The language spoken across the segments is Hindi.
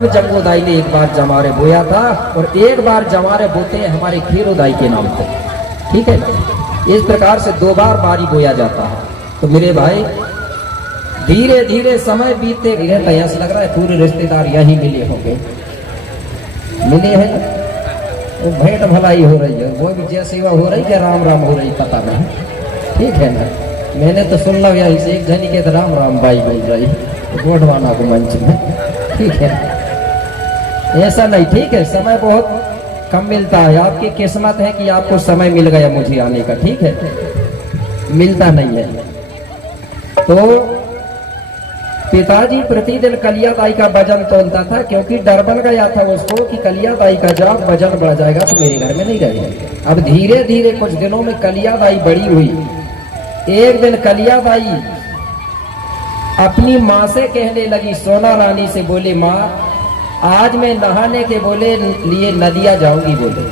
जंगोदाई ने एक बार जमारे बोया था और एक बार जमारे बोते हैं हमारे खीरोदाई के नाम पे। ठीक है, इस प्रकार से दो बार बारी बोया जाता है। तो मेरे भाई धीरे धीरे समय बीतते रहता है, ऐसा लग रहा है पूरे रिश्तेदार यही मिले होंगे, मिले हैं। वो भेंट भलाई हो रही है, वो भी जय सेवा हो रही है, राम राम हो रही, पता नहीं। ठीक है ना, मैंने तो सुन लो यही से एक जनी के राम राम बाई बोल रही गोडवाना को मंच में। ठीक है, ऐसा नहीं। ठीक है, समय बहुत कम मिलता है। आपकी किस्मत है कि आपको समय मिल गया मुझे आने का। ठीक है, मिलता नहीं है। तो पिताजी प्रतिदिन कलियाबाई का वजन तोलता था, क्योंकि डर बन गया था उसको कि कलियाबाई का जब वजन बढ़ जाएगा तो मेरे घर में नहीं रहेगा। अब धीरे धीरे कुछ दिनों में कलियाबाई बड़ी हुई। एक दिन कलियाबाई अपनी माँ से कहने लगी, सोना रानी से बोले, माँ आज मैं नहाने के बोले लिए नदिया जाऊंगी। बोले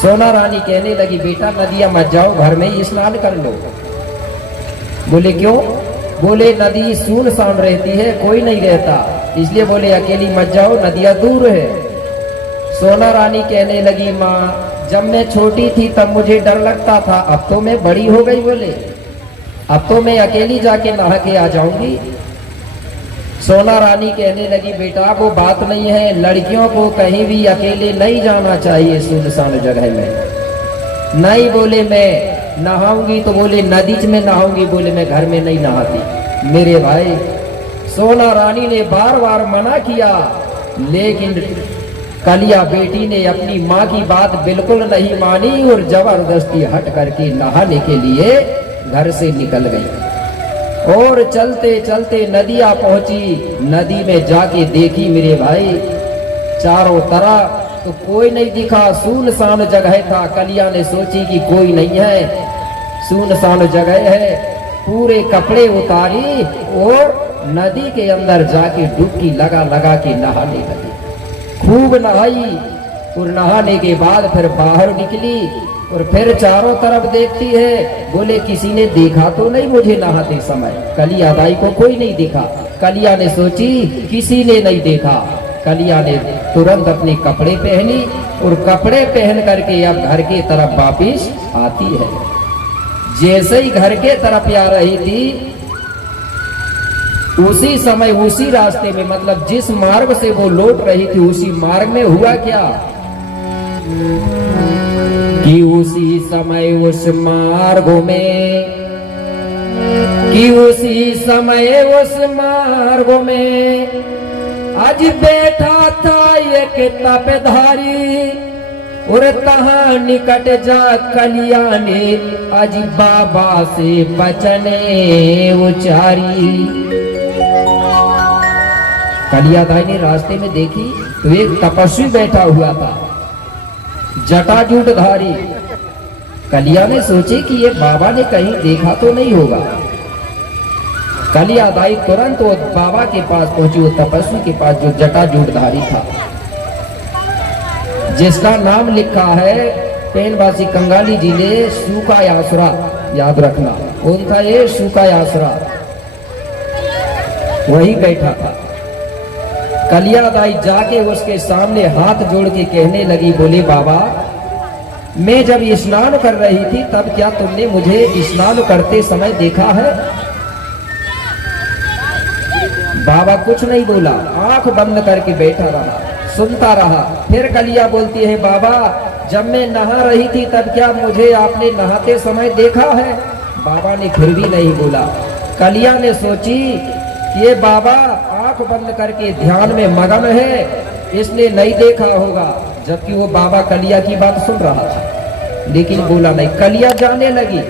सोना रानी कहने लगी, बेटा नदिया मत जाओ, घर में ही स्नान कर लो। बोले क्यों? बोले नदी सुनसान रहती है, कोई नहीं रहता, इसलिए बोले अकेली मत जाओ, नदिया दूर है। सोना रानी कहने लगी, माँ जब मैं छोटी थी तब मुझे डर लगता था, अब तो मैं बड़ी हो गई, बोले अब तो मैं अकेली जाके नहा के आ जाऊंगी। सोना रानी कहने लगी, बेटा वो बात नहीं है, लड़कियों को कहीं भी अकेले नहीं जाना चाहिए सुनसान जगह में। नहीं बोले मैं नहाऊंगी, तो बोले नदी में नहाऊंगी, बोले मैं घर में नहीं नहाती। मेरे भाई सोना रानी ने बार बार मना किया, लेकिन कलिया बेटी ने अपनी माँ की बात बिल्कुल नहीं मानी और जबरदस्ती हट करके नहाने के लिए घर से निकल गई। और चलते चलते नदिया पहुंची। नदी में जाके देखी मेरे भाई, चारों तरफ तो कोई नहीं दिखा, सुनसान जगह था। कलिया ने सोची कि कोई नहीं है, सुनसान जगह है। पूरे कपड़े उतारी और नदी के अंदर जाके डुबकी लगा लगा के नहाने लगी। खूब नहाई और नहाने के बाद फिर बाहर निकली और फिर चारों तरफ देखती है, बोले किसी ने देखा तो नहीं मुझे नहाते समय? कलियाबाई को कोई नहीं दिखा। कलिया ने सोची किसी ने नहीं देखा। कलिया ने तुरंत अपने कपड़े पहनी और कपड़े पहन करके अब घर के तरफ वापिस आती है। जैसे ही घर के तरफ आ रही थी, उसी समय उसी रास्ते में, मतलब जिस मार्ग से वो लौट रही थी, उसी मार्ग में हुआ क्या कि उसी समय उस मार्ग में, कि उसी समय उस मार्ग में आज बैठा था एक तपधारी और तहां निकट जा कलिया ने आज बाबा से बचने उचारी। कलियाबाई ने रास्ते में देखी तो एक तपस्वी बैठा हुआ था, जटाजूटधारी। कलिया ने सोची कि ये बाबा ने कहीं देखा तो नहीं होगा। कलियाबाई तुरंत वो बाबा के पास पहुंची, वो तपस्वी के पास जो जटाजूटधारी था, जिसका नाम लिखा है पेनवासी कंगाली जी ने सूखा आसरा, याद रखना कौन था ये सूखा आसरा, वही बैठा था। कलियाबाई जाके उसके सामने हाथ जोड़ के कहने लगी, बोले बाबा मैं जब स्नान कर रही थी तब क्या तुमने मुझे स्नान करते समय देखा है? बाबा कुछ नहीं बोला, आंख बंद करके बैठा रहा, सुनता रहा। फिर कलिया बोलती है, बाबा जब मैं नहा रही थी तब क्या मुझे आपने नहाते समय देखा है? बाबा ने फिर भी नहीं बोला। कलिया ने सोची ये बाबा आंख बंद करके ध्यान में मगन है, इसने नहीं देखा होगा, जबकि वो बाबा कलिया की बात सुन रहा था, लेकिन बोला नहीं। कलिया जाने लगी।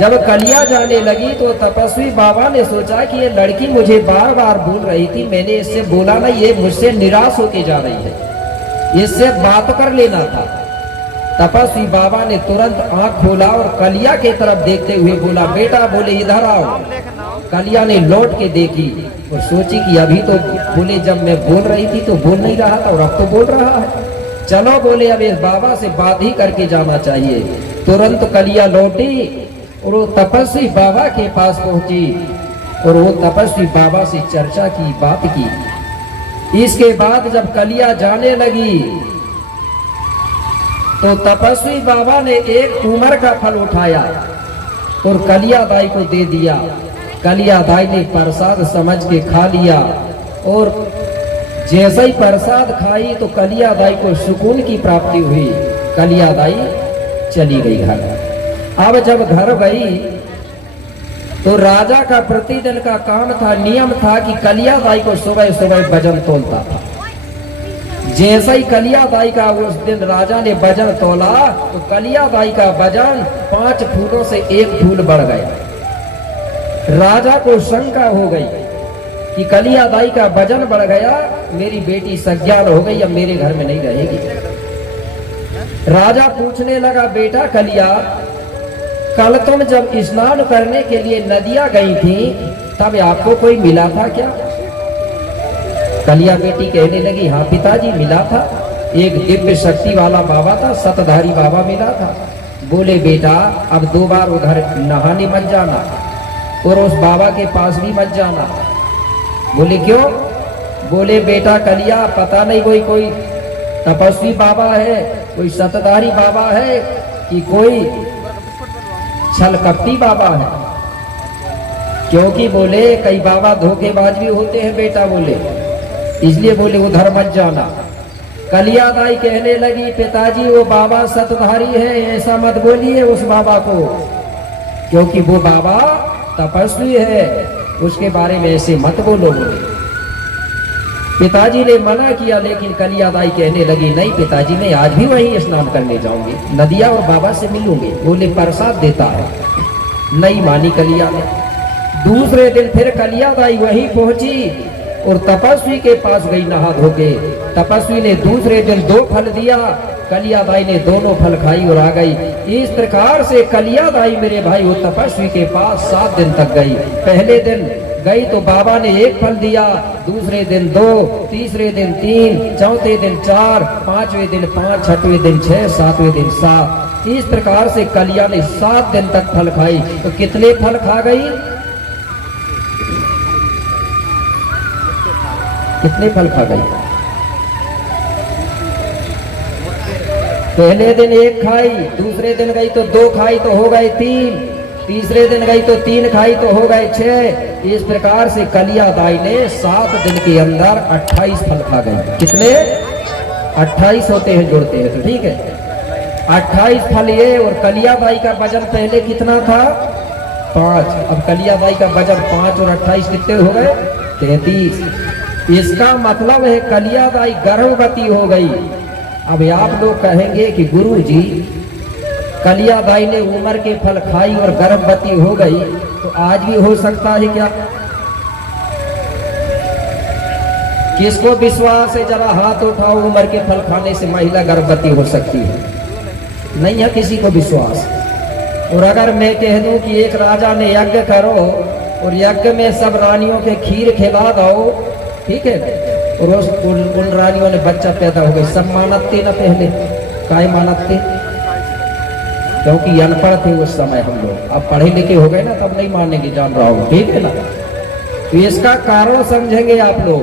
जब कलिया जाने लगी तो तपस्वी बाबा ने सोचा कि ये लड़की मुझे बार बार बोल रही थी, मैंने इससे बोला नहीं, ये मुझसे निराश होके जा रही है, इससे बात कर लेना था। तपस्वी बाबा ने तुरंत आंख खोला और कलिया के तरफ देखते हुए बोला, बेटा बोले इधर आओ। कलिया ने लौट के देखी और सोची कि अभी तो बोले जब मैं बोल रही थी तो बोल नहीं रहा था और अब तो बोल रहा है, चलो बोले अब इस बाबा से बात ही करके जाना चाहिए। तुरंत कलिया लौटी और वो तपस्वी बाबा के पास पहुंची और वो तपस्वी बाबा से चर्चा की, बात की। इसके बाद जब कलिया जाने लगी तो तपस्वी बाबा ने एक उमर का फल उठाया और कलिया दाई को दे दिया। कलिया दाई ने प्रसाद समझ के खा लिया और जैसे ही प्रसाद खाई तो कलिया दाई को सुकून की प्राप्ति हुई। कलिया दाई चली गई घर। अब जब घर गई तो राजा का प्रतिदिन का काम था, नियम था कि कलिया दाई को सुबह सुबह वजन तोलता था। जैसे ही कलिया दाई का उस दिन राजा ने वजन तोला तो कलिया दाई का वजन 5 फूलों से 1 फूल बढ़ गया। राजा को शंका हो गई कि कलिया दाई का वजन बढ़ गया, मेरी बेटी सज्ञान हो गई, अब मेरे घर में नहीं रहेगी। राजा पूछने लगा, बेटा कलिया, कल तुम जब स्नान करने के लिए नदियां गई थी तब आपको कोई मिला था क्या? कलिया बेटी कहने लगी, हाँ पिताजी मिला था, एक दिव्य शक्ति वाला बाबा था, सतधारी बाबा मिला था। बोले बेटा अब 2 बार उधर नहाने मत जाना और उस बाबा के पास भी मत जाना। बोले क्यों? बोले बेटा कलिया, पता नहीं कोई तपस्वी बाबा है, कोई सतधारी बाबा है कि कोई छल कपटी बाबा है। क्योंकि बोले कई बाबा धोखेबाज भी होते हैं बेटा, बोले इसलिए बोले उधर मत जाना। कलिया दाई कहने लगी, पिताजी वो बाबा सतधारी है, ऐसा मत बोलिए उस बाबा को, क्योंकि वो बाबा तपस्वी है, उसके बारे में ऐसे मत बोलो। पिताजी ने मना किया, लेकिन कलिया दाई कहने लगी, नहीं पिताजी मैं आज भी वहीं स्नान करने जाऊंगी, नदिया और बाबा से मिलूंगी। बोले प्रसाद देता है। नहीं मानी कलिया ने। दूसरे दिन फिर कलिया दाई वहीं पहुंची और तपस्वी के पास गई नहा धोके। तपस्वी ने दूसरे दिन 2 फल दिया, कलिया दाई ने दोनों फल खाई और आ गई। इस प्रकार से कलिया दाई मेरे भाई वो तपस्वी के पास 7 दिन तक गई। पहले दिन गई तो बाबा ने 1 फल दिया, दूसरे दिन 2, तीसरे दिन 3, चौथे दिन 4, 5वें दिन 5, 6वें दिन 6, 7वें दिन 7। इस प्रकार से कलिया ने 7 दिन तक फल खाई। तो कितने फल खा गई? कितने फल खा गई? पहले दिन 1 खाई, दूसरे दिन गई तो 2 खाई तो हो गए 3, तीसरे दिन गई तो 3 खाई तो हो गए 6। इस प्रकार से कलिया दाई ने 7 दिन के अंदर 28 फल खा गई। कितने? 28 होते हैं, जोड़ते हैं तो ठीक है। 28 फल ये। और कलिया दाई का वजन पहले कितना था? 5। अब कलिया दाई का वजन 5 और 28 कितने हो गए? 33। इसका मतलब है कलिया दाई गर्भवती हो गई। अब आप लोग कहेंगे कि गुरुजी कलिया दाई ने उम्र के फल खाई और गर्भवती हो गई, तो आज भी हो सकता है क्या? किसको विश्वास है? जरा हाथ उठाओ, उम्र के फल खाने से महिला गर्भवती हो सकती है? नहीं है किसी को विश्वास। और अगर मैं कह दूं कि एक राजा ने यज्ञ करो और यज्ञ में सब रानियों के खीर खिला दो, ठीक है, और उन रानियों ने बच्चा पैदा हो गई, सब मानते ना? पहले काय मानते? क्योंकि अनपढ़ थे उस समय हम लोग। अब पढ़े लिखे हो गए ना, तब नहीं मानेंगे, जान रहा हूँ, ठीक है ना? तो इसका कारण समझेंगे आप लोग।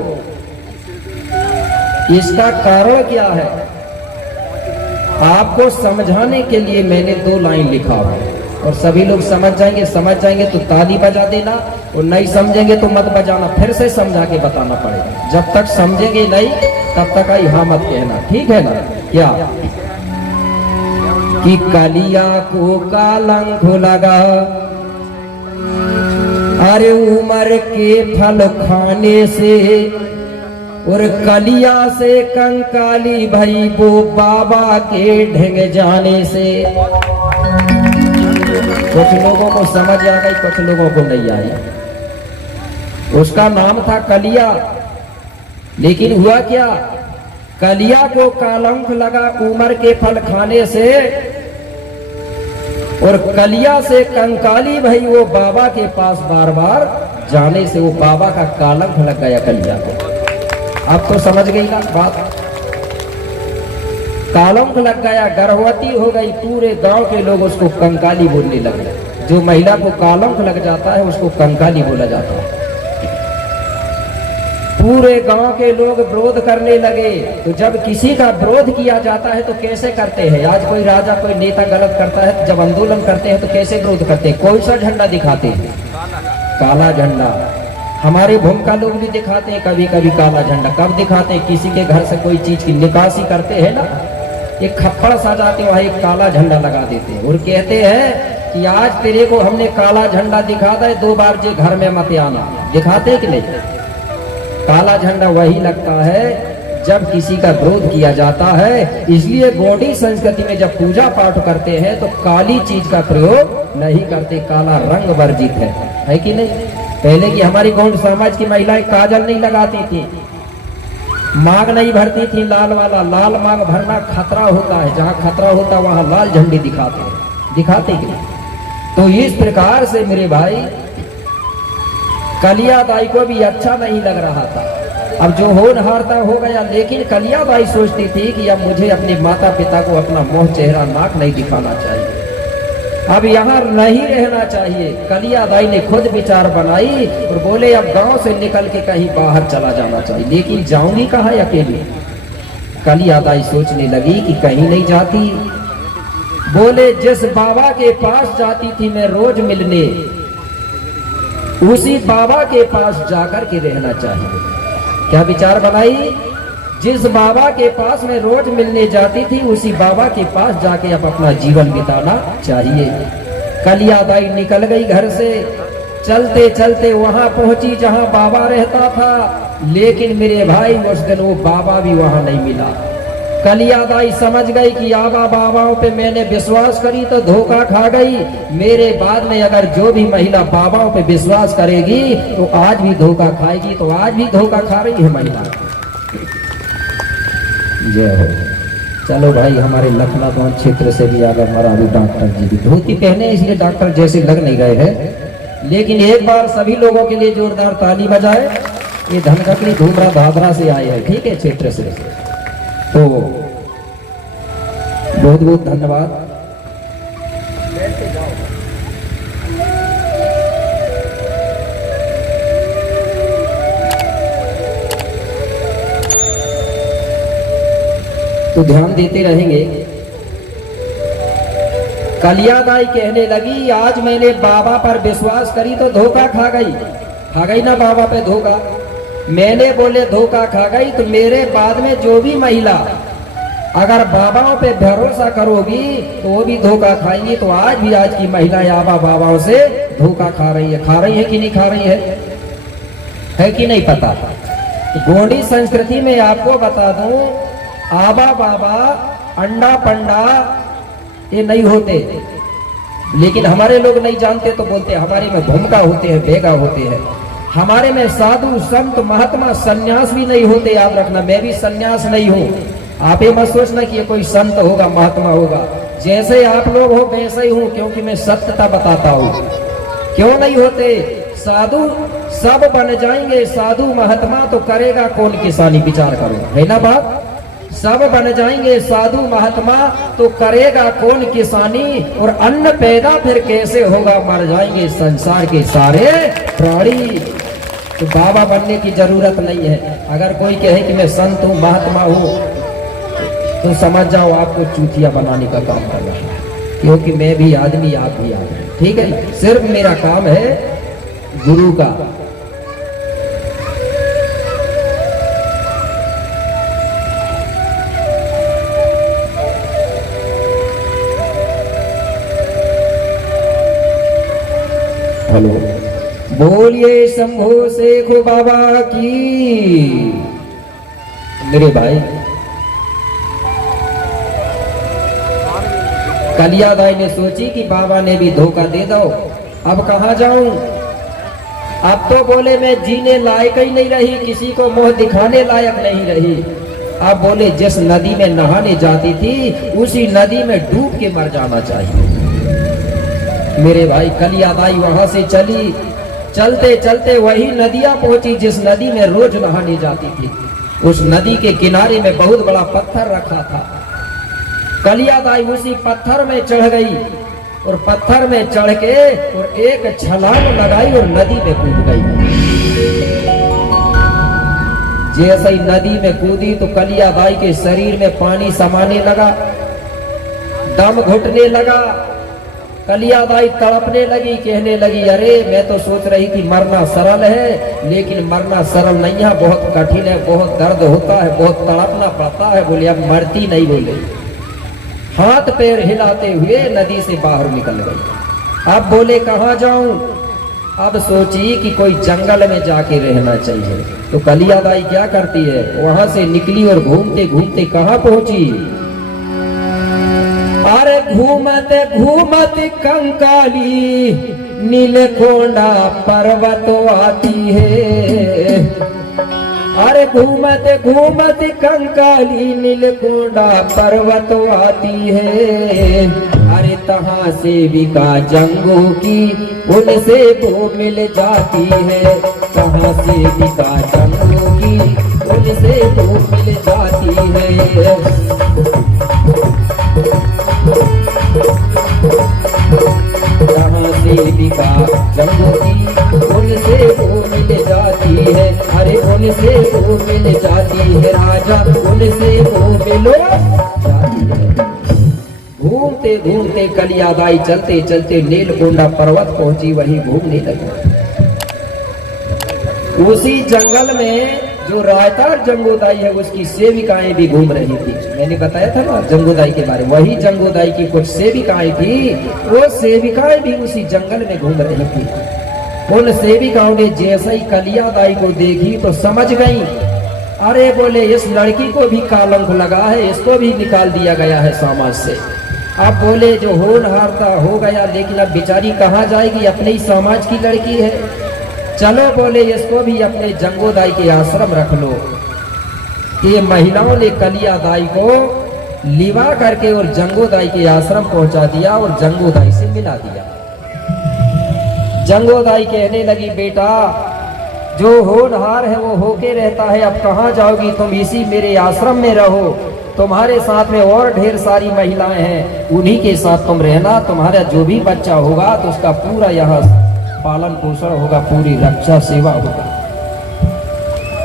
इसका कारण क्या है आपको समझाने के लिए मैंने 2 लाइन लिखा है और सभी लोग समझ जाएंगे तो ताली बजा देना, और नहीं समझेंगे तो मत बजाना, फिर से समझा के बताना पड़ेगा। जब तक समझेंगे नहीं तब तक आई हाँ मत कहना, ठीक है ना? क्या कि कलिया को कलंक लगा, अरे उम्र के फल खाने से, और कलिया से कंकाली भई वो बाबा के ढंग जाने से। कुछ लोगों को समझ आ गई, कुछ लोगों को नहीं आई। उसका नाम था कलिया, लेकिन हुआ क्या? कलिया को कलंक लगा उम्र के फल खाने से, और कलिया से कंकाली भई वो बाबा के पास बार बार जाने से वो बाबा का कलंक लग गया कलिया को। अब तो समझ गई ना बात? कलंक लग गया, गर्भवती हो गई, पूरे गांव के लोग उसको कंकाली बोलने लगे। जो महिला को कलंक लग जाता है उसको कंकाली बोला जाता है। पूरे गांव के लोग विरोध करने लगे। तो जब किसी का विरोध किया जाता है तो कैसे करते हैं? आज कोई राजा कोई नेता गलत करता है, जब आंदोलन करते हैं तो कैसे विरोध करते हैं? कौन सा झंडा दिखाते हैं? काला झंडा। हमारे भूमिका लोग भी दिखाते हैं कभी कभी काला झंडा। कब दिखाते हैं? किसी के घर से कोई चीज की निकासी करते हैं ना, एक खप्पड़ सजाते वहां एक काला झंडा लगा देते हैं और कहते हैं कि आज तेरे को हमने काला झंडा दिखा दे, 2 बार जे घर में मत आना। दिखाते कि नहीं? काला झंडा वही लगता है जब किसी का विरोध किया जाता है। इसलिए गौड़ी संस्कृति में जब पूजा पाठ करते हैं तो काली चीज का प्रयोग नहीं करते, काला रंग वर्जित है कि नहीं? पहले की हमारी गौड़ समाज की महिलाएं काजल नहीं लगाती थी, मांग नहीं भरती थी लाल वाला। लाल मांग भरना खतरा होता है, जहां खतरा होता वहां लाल झंडे दिखाते कि नहीं? तो इस प्रकार से मेरे भाई कलियाबाई को भी अच्छा नहीं लग रहा था। अब जो होनहारता हो गया, लेकिन कलियाबाई सोचती थी कि अब मुझे अपने माता पिता को अपना मुंह चेहरा नाक नहीं दिखाना चाहिए, अब यहाँ नहीं रहना चाहिए। कलियाबाई ने खुद विचार बनाई और बोले अब गांव से निकल के कहीं बाहर चला जाना चाहिए। लेकिन जाऊंगी कहाँ अकेले? कलियाबाई सोचने लगी कि कहीं नहीं जाती। बोले जिस बाबा के पास जाती थी मैं रोज मिलने, उसी बाबा के पास जाकर के रहना चाहिए। क्या विचार बनाई? जिस बाबा के पास मैं रोज मिलने जाती थी उसी बाबा के पास जाके अब अपना जीवन बिताना चाहिए। कलियाबाई निकल गई घर से, चलते चलते वहां पहुंची जहां बाबा रहता था। लेकिन मेरे भाई उस दिन वो बाबा भी वहां नहीं मिला। कलियाबाई समझ गई कि आबा बाबाओं पे मैंने विश्वास करी तो धोखा खा गई। मेरे बाद में अगर जो भी महिला बाबाओं पे विश्वास करेगी तो आज भी धोखा खाएगी। तो आज भी धोखा खा रही है महिला। जय हो। चलो भाई, हमारे लखनऊ क्षेत्र से भी आगे हमारा अभी डॉक्टर जी भी धोती पहने, इसलिए डॉक्टर जैसे लग नहीं रहे हैं। लेकिन एक बार सभी लोगों के लिए जोरदार ताली बजाए। ये धनककड़ी धूमरा दादरा से आए हैं, ठीक है, क्षेत्र से। तो बहुत बहुत धन्यवाद। तो ध्यान देते रहेंगे। कलियाबाई कहने लगी आज मैंने बाबा पर विश्वास करी तो धोखा खा गई ना बाबा पे धोखा। मैंने बोले धोखा खा गई तो मेरे बाद में जो भी महिला अगर बाबाओं पे भरोसा करोगी तो वो भी धोखा खाएंगी। तो आज भी आज की महिलाएं आबा बाबाओं से धोखा खा रही है कि नहीं खा रही है कि नहीं पता? गौड़ी संस्कृति में आपको बता दूं, आबा बाबा अंडा पंडा ये नहीं होते। लेकिन हमारे लोग नहीं जानते तो बोलते हमारे में भूमिका होते हैं, बेगा होते हैं। हमारे में साधु संत महात्मा सन्यास भी नहीं होते। याद रखना, मैं भी सन्यास नहीं हूँ। आप ये मत सोचना कि ये कोई संत होगा महात्मा होगा। जैसे आप लोग हो वैसे ही हूँ, क्योंकि मैं सत्यता बताता हूँ। क्यों नहीं होते? साधु सब बन जाएंगे, साधु महात्मा तो करेगा कौन किसानी? विचार करो, है ना बात? सब बन जाएंगे साधु महात्मा तो करेगा कौन किसानी? और अन्न पैदा फिर कैसे होगा? मर जाएंगे संसार के सारे प्राणी। तो बाबा बनने की जरूरत नहीं है। अगर कोई कहे कि मैं संत हूँ महात्मा हूँ तो समझ जाओ आपको चूतिया बनाने का काम कर रहा है। क्योंकि मैं भी आदमी, आप भी आदमी, ठीक है। सिर्फ मेरा काम है गुरु का। हेलो, बोलिए शंभो शेखो बाबा की। मेरे भाई, कलियाबाई ने सोची कि बाबा ने भी धोखा दे दो, अब कहाँ जाऊं? अब तो बोले मैं जीने लायक ही नहीं रही, किसी को मुंह दिखाने लायक नहीं रही। अब बोले जिस नदी में नहाने जाती थी उसी नदी में डूब के मर जाना चाहिए। मेरे भाई, कलियाबाई वहां से चली, चलते चलते वही नदियां पहुंची जिस नदी में रोज नहाने जाती थी। उस नदी के किनारे में बहुत बड़ा पत्थर रखा था। कलियाबाई उसी पत्थर में चढ़ गई और पत्थर में चढ़ के और एक छलांग लगाई और नदी में कूद गई। जैसे ही नदी में कूदी तो कलियाबाई के शरीर में पानी समाने लगा, दम घुटने लगा। कलियाबाई तड़पने लगी, कहने लगी अरे मैं तो सोच रही थी मरना सरल है, लेकिन मरना सरल नहीं है, बहुत कठिन है, बहुत दर्द होता है, बहुत तड़पना पड़ता है। बोले अब मरती नहीं। बोले हाथ पैर हिलाते हुए नदी से बाहर निकल गई। अब बोले कहाँ जाऊं? अब सोची कि कोई जंगल में जाके रहना चाहिए। तो कलियाबाई क्या करती है, वहां से निकली और घूमते घूमते कहाँ पहुंची? अरे घूमते घूमते कंकाली नीलकोंडा पर्वत आती है। अरे घूमते घूमते कंकाली नीलकोंडा पर्वत आती है। अरे तहाँ से बिका जंगू की उनसे वो मिल जाती है। तहाँ से बिका जंगू की उनसे वो मिल जाती है। देविका जंगू की उनसे वो मिल जाती है। अरे उनसे वो मिल जाती है राजा, उनसे वो मिलो जाती है। घूमते घूमते कलियाबाई चलते चलते नीलकोंडा पर्वत पहुंची, वहीं घूमने लगी। उसी जंगल में जो रायतार जंगोदाई है उसकी सेविकाएं भी घूम रही थी। मैंने बताया था ना जंगोदाई के बारे में, वही जंगोदाई की कुछ सेविकाएं थी। वो सेविकाएं भी उसी जंगल में घूम रही थी। उन सेविकाओं ने जैसे ही कलियाबाई को देखी तो समझ गई, अरे बोले इस लड़की को भी कलंक लगा है, इसको भी निकाल दिया गया है समाज से। अब बोले जो होनहारता हो गया, लेकिन अब बेचारी कहाँ जाएगी, अपने ही समाज की लड़की है। चलो बोले इसको भी अपने जंगोदाई के आश्रम रख लो। ये महिलाओं ने कलियाबाई को लिवा करके और जंगोदाई के आश्रम पहुंचा दिया और जंगोदाई से मिला दिया। जंगोदाई कहने लगी बेटा जो होनहार है वो होके रहता है, अब कहाँ जाओगी, तुम इसी मेरे आश्रम में रहो। तुम्हारे साथ में और ढेर सारी महिलाएं हैं, उन्हीं के साथ तुम रहना। तुम्हारा जो भी बच्चा होगा तो उसका पूरा यहाँ पालन पोषण होगा, पूरी रक्षा सेवा होगा।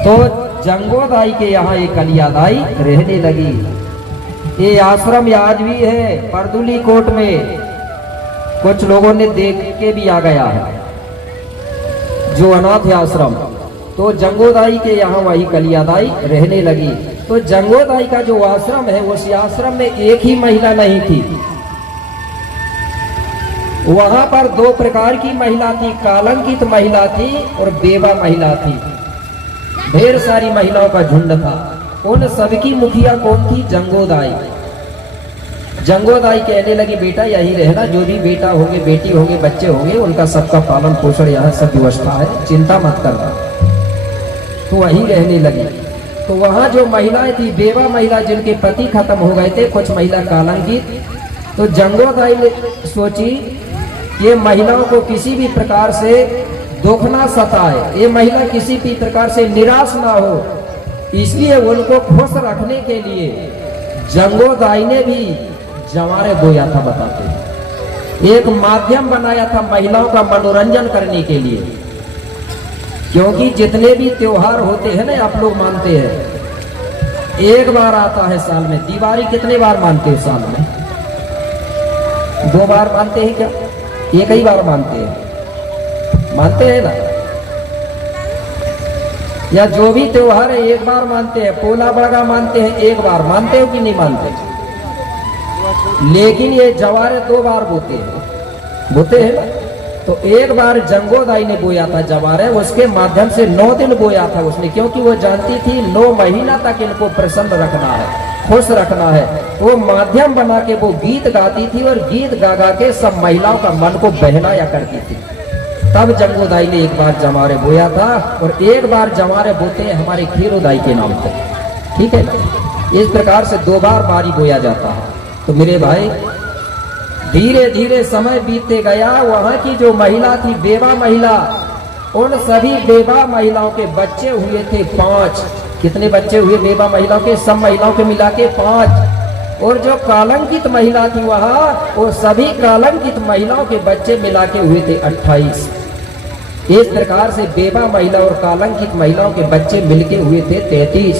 तो जंगोदाई के यहाँ एक कलियाबाई रहने लगी। ये आश्रम आज भी है परदुली कोट में, कुछ लोगों ने देख के भी आ गया है, जो अनाथ आश्रम। तो जंगोदाई के यहाँ वही कलियाबाई रहने लगी। तो जंगोदाई का जो आश्रम है उस आश्रम में एक ही महिला नहीं थी, वहां पर दो प्रकार की महिला थी, कलंकित महिला थी और बेवा महिला थी। ढेर सारी महिलाओं का झुंड था। उन सबकी मुखिया कौन थी? जंगोदाई। जंगोदाई कहने लगी बेटा यही रहना, जो भी बेटा होंगे बेटी होंगे बच्चे होंगे उनका सबका पालन पोषण यहाँ सब व्यवस्था है, चिंता मत करना। तो वही रहने लगी। तो वहां जो महिलाएं थी बेवा महिला, जिनके पति खत्म हो गए थे, कुछ महिला कलंकित। तो जंगोदाई ने सोची ये महिलाओं को किसी भी प्रकार से दुख ना सताए, ये महिला किसी भी प्रकार से निराश ना हो, इसलिए उनको खुश रखने के लिए जंगोदाई ने भी जवारे बोया था। बताते एक माध्यम बनाया था महिलाओं का मनोरंजन करने के लिए। क्योंकि जितने भी त्योहार होते हैं ना, आप लोग मानते हैं एक बार आता है साल में। दिवाली कितने बार मानते हो साल में? 2 बार मानते हैं क्या? एक ही बार मानते हैं? मानते हैं ना? या जो भी त्योहार है एक बार मानते हैं। पोला बड़गा मानते हैं एक बार, मानते हो कि नहीं मानते? लेकिन ये जवारे 2 बार बोते हैं ना। तो एक बार जंगोदाई ने बोया था जवारे, उसके माध्यम से 9 दिन बोया था उसने, क्योंकि वो जानती थी 9 महीना तक इनको प्रसन्न रखना है, खुश रखना है। वो माध्यम बना के वो गीत गाती थी और गीत गा गा के सब महिलाओं का मन को बहलाया करती थी। तब जंगोदाई ने एक बार जवारे बोया था, और एक बार जवारे बोते हैं हमारे खीरोदाई के नाम पे, ठीक है। इस प्रकार से 2 बार बारी बोया जाता है। तो मेरे भाई धीरे धीरे समय बीतते गया। वहां की जो महिला थी बेवा महिला, उन सभी बेवा महिलाओं के बच्चे हुए थे 5। कितने बच्चे हुए बेवा महिलाओं के? सब महिलाओं के मिला के 5। और जो कलंकित महिला थी वहां, वो सभी कलंकित महिलाओं के बच्चे मिला के हुए थे 28। इस प्रकार से बेवा महिला और कालंकित महिलाओं के बच्चे मिलके हुए थे 33।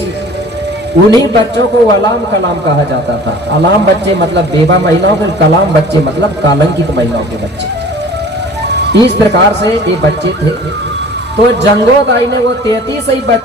उन्हीं बच्चों को अलाम कलाम कहा जाता था। अलाम बच्चे मतलब बेवा महिलाओं के, कलाम बच्चे मतलब कालंकित महिलाओं के बच्चे। इस प्रकार से ये बच्चे थे। तो जंगोदाई ने वो 33 ही बच्चे